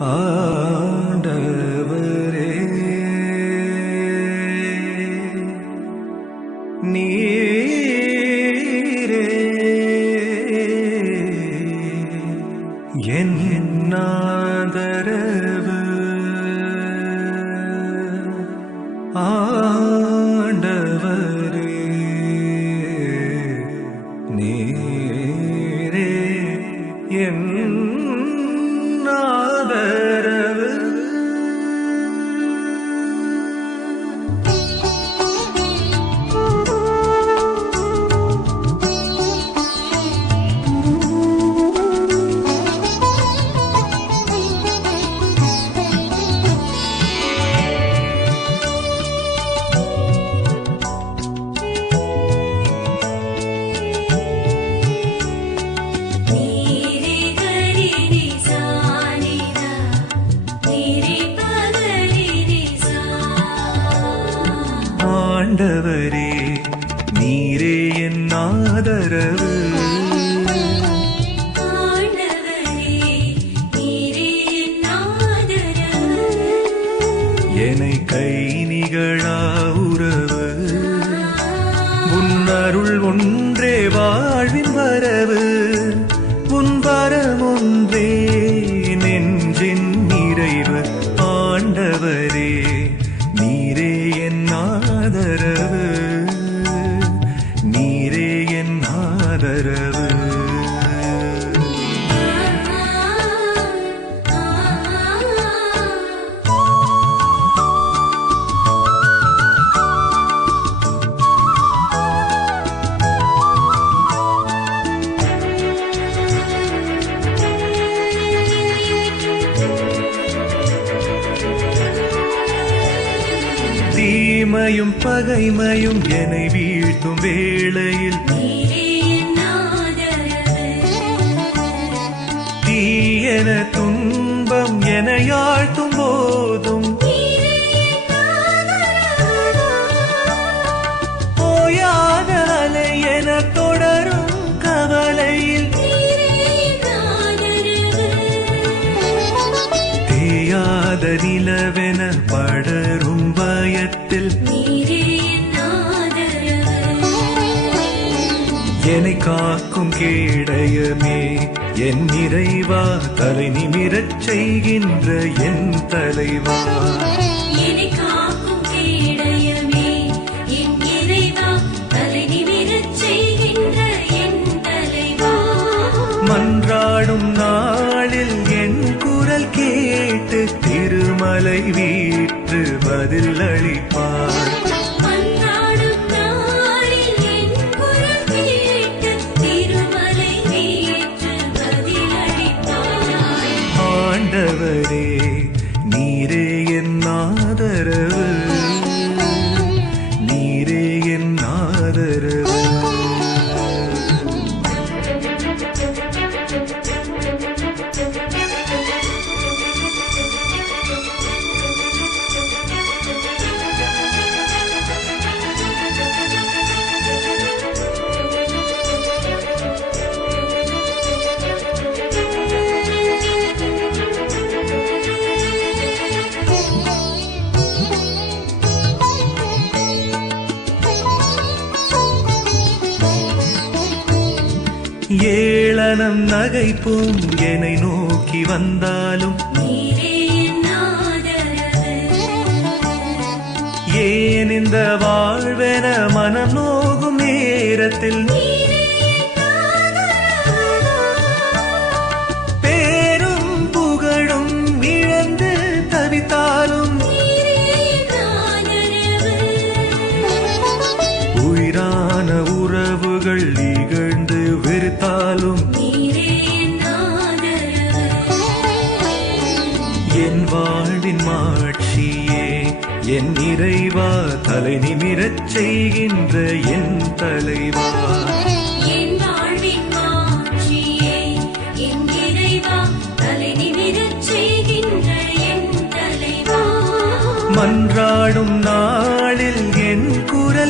ஆண்டவரே. நீரே. என் ஆதரவு. ஆண்டவரே ஆண்டவரே நீரே என் ஆதரவு. என்னை கை நிகழா உறவு. உன் அருள் ஒன்றே வாழ்வின் வரவு. ஆதரவு நன்மையும் பகைமையும் என்னை வீழ்த்தும் வேளையில். தீயன துன்பம் என யாழ்த்தும் போதும். நீரே அலை என தொடரும் கவலையில். தீயாத நிலவென படரும் ஆதரவு. என்னை காக்கும் கேடயமே என் நிறைவா தலை நிமிரச் செய்கின்ற என் தலைவா. திருமலை வீற்று பதில் அளிப்பார் மன்றாடும் ஏளனம் நகைப்பும் என்னை நோக்கி வந்தாலும் ஏன் இந்த வாழ்வென மனம் நோகும் நேரத்தில்? பேரும் புகழும் இழந்து தவித்தாலும் உயிரான உறவுகள் இகழ்ந்து வெறுத்தாலும் நீரே என் ஆதரவு. என் வாழ்வின் மாட்சியே என் இறைவா தலை நிமிரச் செய்கின்ற என் தலைவா.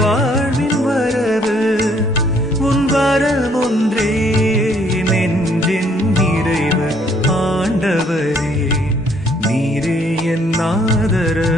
வாழ்வின் வரவு உன் வரம் ஒன்றே நெஞ்சின் நிறைவு. ஆண்டவரே நீரே என் ஆதரவு.